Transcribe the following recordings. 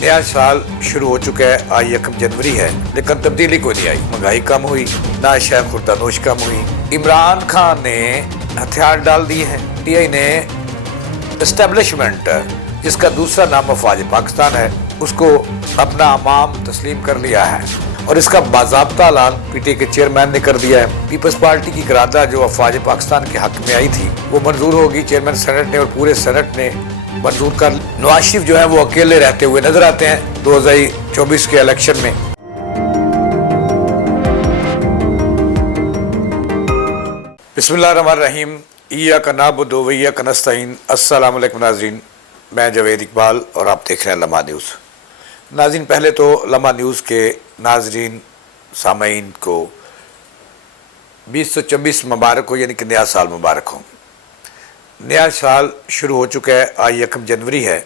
नया साल शुरू हो चुका है। आज 1 जनवरी है, लेकिन तब्दीली कोई नहीं आई। महंगाई कम हुई ना, शायद खुर्दानोश कम हुई। इमरान खान ने हथियार डाल दिए हैं। टीआई ने एस्टेब्लिशमेंट, जिसका दूसरा नाम अफवाज पाकिस्तान है, उसको अपना अमाम तस्लीम कर लिया है और इसका बाज़ाब्ता ऐलान पीटीआई के चेयरमैन ने कर दिया है। पीपल्स पार्टी की करारदाद जो अफवाज पाकिस्तान के हक में आई थी वो मंजूर होगी। चेयरमैन सेनेट ने और पूरे सेनेट ने मंजूर कर। नवाज शरीफ जो है वो अकेले रहते हुए नजर आते हैं 2024 के इलेक्शन में। बिस्मिल्लाहिर्रहमानिर्रहीम, इय्याका नअबुदु व इय्याका नस्तईन। अस्सलामु अलैकुम नाज़रीन, मैं जावेद इकबाल और आप देख रहे हैं लम्हा न्यूज़। नाज़रीन, पहले तो लम्हा न्यूज़ के नाज़रीन सामईन को 2024 मुबारक हो, यानी कि नया साल मुबारक हो। नया साल शुरू हो चुका है। आज 1 जनवरी है,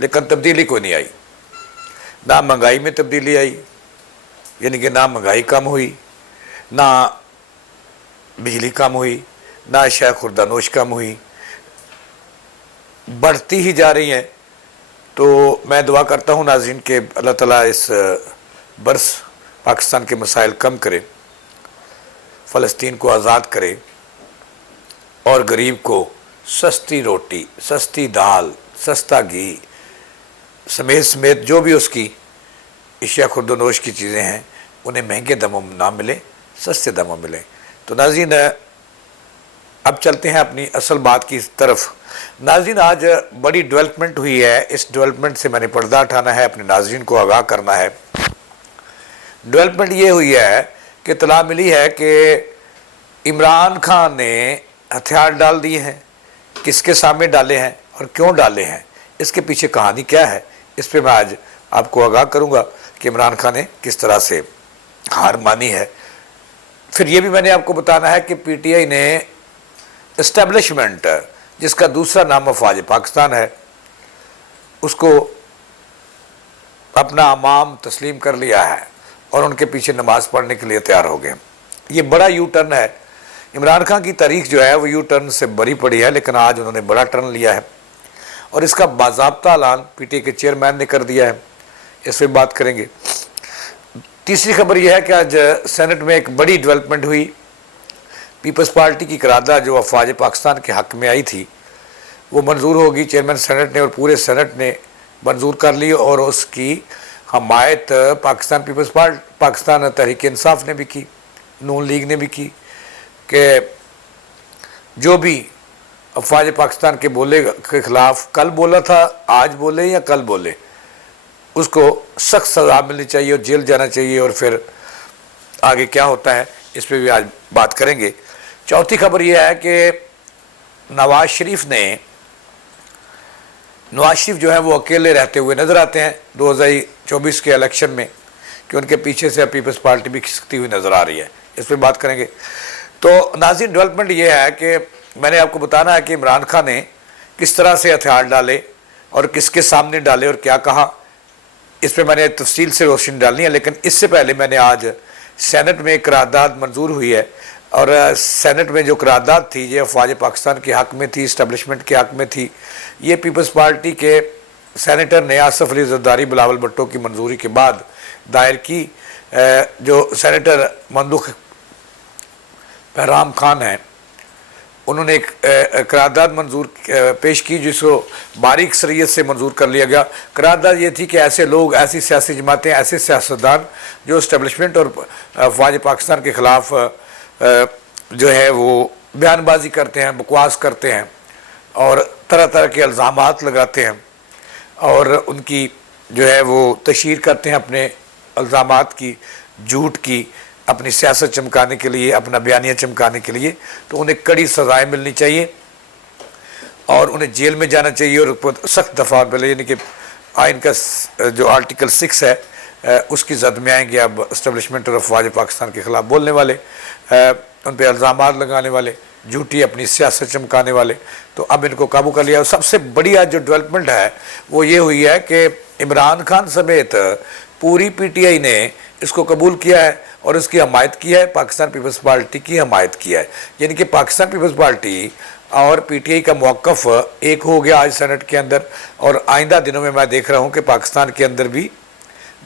लेकिन तब्दीली कोई नहीं आई। ना महंगाई में तब्दीली आई, यानी कि ना महंगाई कम हुई, ना बिजली कम हुई, ना शायद खुर्दानोश कम हुई, बढ़ती ही जा रही हैं। तो मैं दुआ करता हूँ नाज़रीन के अल्लाह ताला इस बरस पाकिस्तान के मसाइल कम करे, फ़लस्तीन को आज़ाद करे और गरीब को सस्ती रोटी, सस्ती दाल, सस्ता घी समेत समेत जो भी उसकी अशिया खुर्दनोश की चीज़ें हैं उन्हें महंगे दामों में ना मिले, सस्ते दामों में मिले। तो नाज़रीन, अब चलते हैं अपनी असल बात की तरफ। नाज़रीन, आज बड़ी डेवलपमेंट हुई है। इस डेवलपमेंट से मैंने पर्दा उठाना है, अपने नाज़रीन को आगाह करना है। डेवलपमेंट ये हुई है कि इत्तला मिली है कि इमरान खान ने हथियार डाल दिए हैं। किसके सामने डाले हैं और क्यों डाले हैं, इसके पीछे कहानी क्या है, इस पे मैं आज आपको आगाह करूंगा कि इमरान खान ने किस तरह से हार मानी है। फिर ये भी मैंने आपको बताना है कि पीटीआई ने एस्टेब्लिशमेंट, जिसका दूसरा नाम अफवाज पाकिस्तान है, उसको अपना अमाम तस्लीम कर लिया है और उनके पीछे नमाज़ पढ़ने के लिए तैयार हो गए। ये बड़ा यू टर्न है। इमरान खान की तारीख जो है वो यू टर्न से बड़ी पड़ी है, लेकिन आज उन्होंने बड़ा टर्न लिया है और इसका बाज़ाब्ता ऐलान पीटीआई के चेयरमैन ने कर दिया है। इस पर बात करेंगे। तीसरी खबर यह है कि आज सेनेट में एक बड़ी डेवलपमेंट हुई। पीपल्स पार्टी की करारदाद जो अफवाज पाकिस्तान के हक में आई थी वो मंजूर होगी। चेयरमैन सेनेट ने और पूरे सेनेट ने मंजूर कर ली और उसकी हमायत पाकिस्तान तहरीक इंसाफ ने भी की, नून लीग ने भी की कि जो भी अफवाज पाकिस्तान के बोले के ख़िलाफ़ कल बोला था, आज बोले या कल बोले, उसको सख्त सज़ा मिलनी चाहिए और जेल जाना चाहिए। और फिर आगे क्या होता है इस पर भी आज बात करेंगे। चौथी खबर यह है कि नवाज शरीफ जो है वो अकेले रहते हुए नज़र आते हैं 2024 के इलेक्शन में, कि उनके पीछे से पीपल्स पार्टी भी खिसकती हुई नज़र आ रही है। इस पर बात करेंगे। तो नाज़रीन, डेवलपमेंट ये है कि मैंने आपको बताना है कि इमरान खान ने किस तरह से हथियार डाले और किसके सामने डाले और क्या कहा, इस पर मैंने तफसील से रोशनी डालनी है। लेकिन इससे पहले मैंने आज सेनेट में एक करारदाद मंजूर हुई है और सेनेट में जो करारदाद थी ये अफवाज पाकिस्तान के हक़ में थी, इस्टेब्लिशमेंट के हक़ में थी। ये पीपल्स पार्टी के सेनेटर ने आसफ अली ज़रदारी बिलावल भुट्टो की मंजूरी के बाद दायर की। जो सेनेटर मंदुख बहराम खान हैं, उन्होंने एक करारदाद मंजूर पेश की जिसको बारीक शरीयत से मंजूर कर लिया गया। करारदाद ये थी कि ऐसे लोग, ऐसी सियासी जमातें, ऐसे सियासतदान जो इस्टेब्लिशमेंट और अफवाज पाकिस्तान के ख़िलाफ़ जो है वो बयानबाजी करते हैं, बकवास करते हैं और तरह तरह के इल्ज़ामात लगाते हैं और उनकी जो है वो तशहीर करते हैं अपने इल्ज़ामात की, झूठ की, अपनी सियासत चमकाने के लिए, अपना बयानिया चमकाने के लिए, तो उन्हें कड़ी सज़ाएँ मिलनी चाहिए और उन्हें जेल में जाना चाहिए और सख्त दफ़ा मिले, यानी कि आइन का जो आर्टिकल 6 है उसकी जद में आएंगे अब इस्टेब्लिशमेंट और अफवाज पाकिस्तान के ख़िलाफ़ बोलने वाले, उन पर इल्ज़ामात लगाने वाले, झूठी अपनी सियासत चमकाने वाले। तो अब इनको काबू कर लिया। और सबसे बड़ी आज जो डेवलपमेंट है वो ये हुई है कि इमरान खान समेत पूरी पीटीआई ने इसको कबूल किया है और उसकी हमायत की है, पाकिस्तान पीपल्स पार्टी की हमायत किया है। यानी कि पाकिस्तान पीपल्स पार्टी और पीटीआई का मौक़िफ़ एक हो गया आज सेनेट के अंदर, और आइंदा दिनों में मैं देख रहा हूँ कि पाकिस्तान के अंदर भी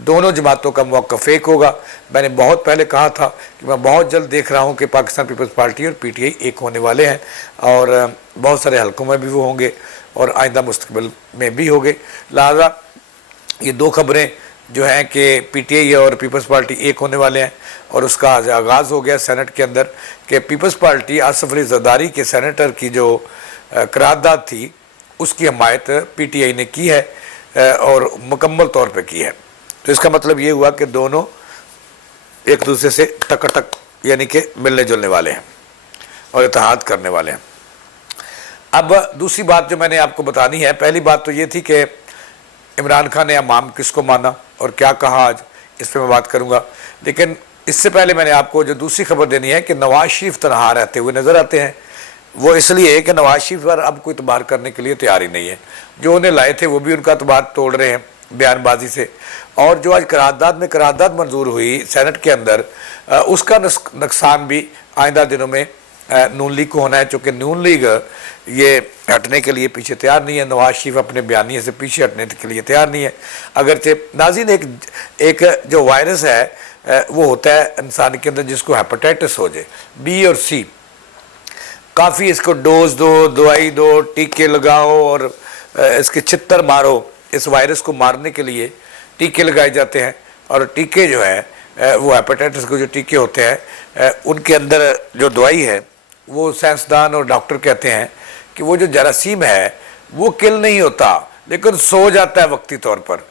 दोनों जमातों का मौक़िफ़ एक होगा। मैंने बहुत पहले कहा था कि मैं बहुत जल्द देख रहा हूँ कि पाकिस्तान पीपल्स पार्टी और पीटीआई एक होने वाले हैं, और बहुत सारे हलकों में भी वो होंगे और आइंदा मुस्तकबिल में भी होंगे। लिहाजा ये दो खबरें जो हैं कि पीटीआई और पीपल्स पार्टी एक होने वाले हैं, और उसका आगाज़ हो गया सेनेट के अंदर कि पीपल्स पार्टी आसिफ अली जरदारी के सेनेटर की जो करारदाद थी उसकी हमायत पीटीआई ने की है और मुकम्मल तौर पे की है। तो इसका मतलब ये हुआ कि दोनों एक दूसरे से टकटक यानी कि मिलने जुलने वाले हैं और इत्तेहाद करने वाले हैं। अब दूसरी बात जो मैंने आपको बतानी है, पहली बात तो ये थी कि इमरान खान ने अमाम किसको माना और क्या कहा, आज इस पर मैं बात करूँगा। लेकिन इससे पहले मैंने आपको जो दूसरी खबर देनी है कि नवाज़ शरीफ तनहा रहते हुए नज़र आते हैं। वो इसलिए कि नवाज़ शरीफ पर अब कोई इतबार करने के लिए तैयार ही नहीं है। जो उन्हें लाए थे वो भी उनका इतबार तोड़ रहे हैं बयानबाजी से, और जो आज करारदाद मंजूर हुई सेनेट के अंदर उसका नुकसान भी आइंदा दिनों में नून लीग को होना है, चूँकि नून लीग ये हटने के लिए पीछे तैयार नहीं है। नवाज शरीफ अपने बयानिए से पीछे हटने के लिए तैयार नहीं है। अगरचे नाज़रीन एक जो वायरस है वो होता है इंसान के अंदर जिसको हेपेटाइटिस हो जाए, बी और सी, काफ़ी इसको डोज दो, दवाई दो, टीके लगाओ और इसके छित्तर मारो। इस वायरस को मारने के लिए टीके लगाए जाते हैं, और टीके जो है वो हेपेटाइटिस के जो टीके होते हैं उनके अंदर जो दवाई है वो साइंसदान और डॉक्टर कहते हैं कि वो जो जरासीम है वो किल नहीं होता लेकिन सो जाता है, वक्ती तौर पर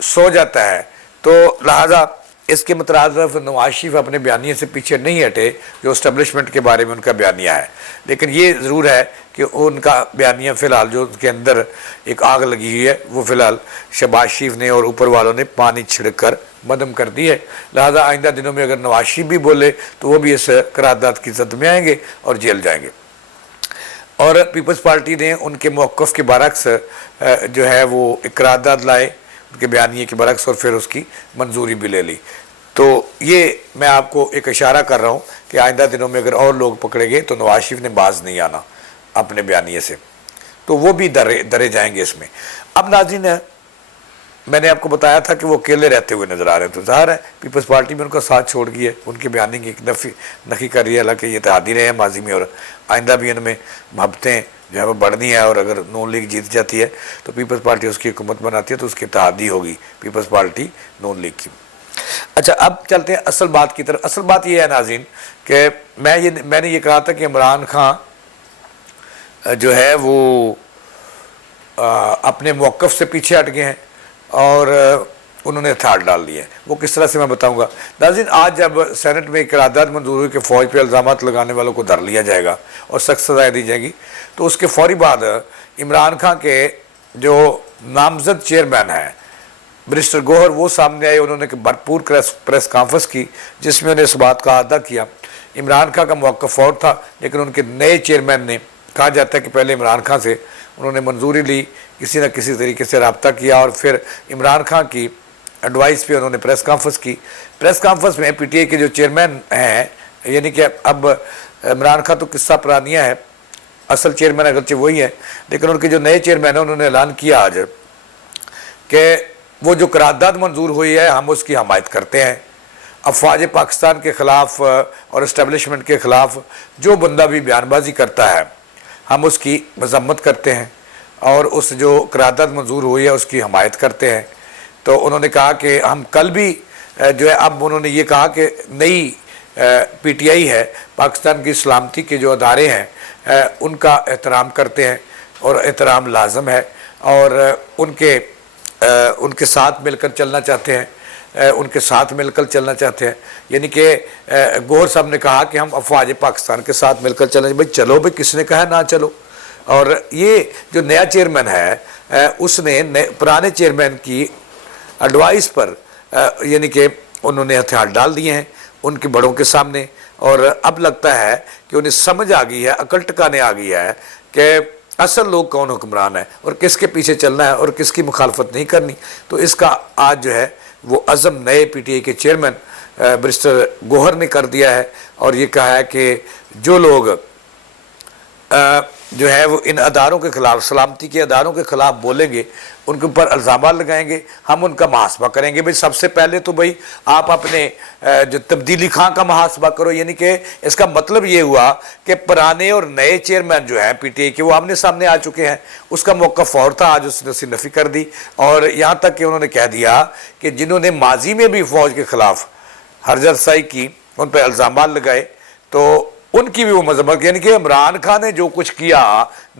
सो जाता है। तो लिहाजा इसके मतराज़ नवाज शरीफ अपने बयानिए से पीछे नहीं हटे जो इस्टेब्लिशमेंट के बारे में उनका बयानिया है। लेकिन ये ज़रूर है कि उनका बयानिया फ़िलहाल जो उसके अंदर एक आग लगी हुई है वो फ़िलहाल शहबाज शरीफ ने और ऊपर वालों ने पानी छिड़क कर मदम कर दी है। लिहाजा आइंदा दिनों में अगर नवाज शरीफ भी बोले तो वो भी इस करारदाद की जद में आएंगे और जेल जाएंगे। और पीपल्स पार्टी ने उनके मौक़िफ़ के बरक्स जो है वो एक करारदाद लाए उनके बयानिए के बरक्स, और फिर उसकी मंजूरी भी ले ली। तो ये मैं आपको एक इशारा कर रहा हूँ कि आइंदा दिनों में अगर और लोग पकड़े गए तो नवाज शरीफ ने बाज नहीं आना अपने बयानिए से, तो वो भी डरे जाएंगे इसमें। अब नाज़रीन, मैंने आपको बताया था कि वो अकेले रहते हुए नज़र आ रहे हैं, तो ज़ाहिर है पीपल्स पार्टी में उनका साथ छोड़ गई है, उनके बयानी की एक नफ़ी कर रही है। हालांकि ये इत्तेहादी रहे हैं माजी में और आइंदा भी इनमें मोहब्बतें जो है वो बढ़नी है, और अगर नून लीग जीत जाती है तो पीपल्स पार्टी उसकी हुकूमत बनाती है तो उसकी इत्तेहादी होगी पीपल्स पार्टी नून लीग की। अच्छा, अब चलते हैं असल बात की तरफ। असल बात ये है नाज़रीन कि मैंने ये कहा था कि इमरान खान जो है वो अपने मौक़िफ़ से पीछे हट गए हैं और उन्होंने हथियार डाल लिए। वो किस तरह से मैं बताऊंगा। नाज़रीन, आज जब सेनेट में करारदाद मंजूर हुई कि फ़ौज पे इल्ज़ामात लगाने वालों को धर लिया जाएगा और सख्त सज़ाएँ दी जाएगी, तो उसके फ़ौरी बाद इमरान खान के जो नामज़द चेयरमैन हैं बैरिस्टर गोहर, वो सामने आए। उन्होंने भरपूर प्रेस कॉन्फ्रेंस की जिसमें उन्हें इस बात का अदा किया इमरान खान का मौक़िफ़ और था, लेकिन उनके नए चेयरमैन ने, कहा जाता है कि पहले इमरान खान से उन्होंने मंजूरी ली, किसी न किसी तरीके से रब्ता किया और फिर इमरान खान की एडवाइस पे उन्होंने प्रेस कॉन्फ्रेंस की। प्रेस कॉन्फ्रेंस में पीटीआई के जो चेयरमैन हैं, यानी कि अब इमरान खान तो किस्सा पुरानिया है, असल चेयरमैन अगरचे वही है, लेकिन उनके जो नए चेयरमैन हैं उन्होंने ऐलान किया आज कि वो जो करारदाद मंजूर हुई है हम उसकी हमायत करते हैं। अफवाज पाकिस्तान के ख़िलाफ़ और इस्टेब्लिशमेंट के ख़िलाफ़ जो बंदा भी बयानबाजी करता है हम उसकी मजम्मत करते हैं और उस जो करारदाद मंजूर हुई है उसकी हमायत करते हैं। तो उन्होंने कहा कि हम कल भी जो है, अब उन्होंने ये कहा कि नई पीटीआई है, पाकिस्तान की सलामती के जो अदारे हैं उनका एहतराम करते हैं और एहतराम लाजम है, और उनके साथ मिलकर चलना चाहते हैं, उनके साथ मिलकर चलना चाहते हैं। यानी कि गौहर साहब ने कहा कि हम अफवाज पाकिस्तान के साथ मिलकर चलें। भाई चलो, भाई किसने कहा ना चलो। और ये जो नया चेयरमैन है उसने पुराने चेयरमैन की एडवाइस पर यानी कि उन्होंने हथियार डाल दिए हैं उनके बड़ों के सामने, और अब लगता है कि उन्हें समझ आ गई है, अकल टकाने आ गई है कि असल लोग कौन हुक्मरान है और किसके पीछे चलना है और किसकी मुखालफत नहीं करनी। तो इसका आज जो है वो अज़म नए पीटीआई के चेयरमैन बैरिस्टर गोहर ने कर दिया है और ये कहा है कि जो लोग जो है वो इन अदारों के ख़िलाफ़, सलामती के अदारों के ख़िलाफ़ बोलेंगे, उनके ऊपर इल्ज़ामात लगाएंगे, हम उनका मुहासबा करेंगे। भाई सबसे पहले तो भाई आप अपने जो तब्दीली खां का मुहासबा करो, यानी कि इसका मतलब ये हुआ कि पुराने और नए चेयरमैन जो हैं पीटीआई के वो आमने सामने आ चुके हैं। उसका मौक़िफ़ और था, आज उसने नफ़ी कर दी, और यहाँ तक कि उन्होंने कह दिया कि जिन्होंने माजी में भी फ़ौज के ख़िलाफ़ हरजत साई की, उन पर इल्ज़ामात लगाए, तो उनकी भी वो मजम्मत, यानी कि इमरान खान ने जो कुछ किया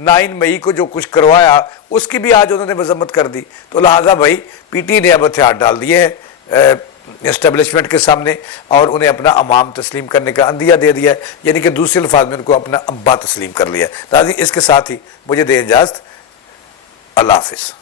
9 मई को जो कुछ करवाया उसकी भी आज उन्होंने मजम्मत कर दी। तो लिहाजा भाई पीटी ने अब हथियार डाल दिए हैं इस्टेब्लिशमेंट के सामने और उन्हें अपना अमाम तस्लीम करने का अंदिया दे दिया है, यानी कि दूसरे अल्फाज में उनको अपना अब्बा तस्लीम कर लिया। नाज़रीन, इसके साथ ही मुझे दे इजाज़त, अल्लाह हाफ़िज़।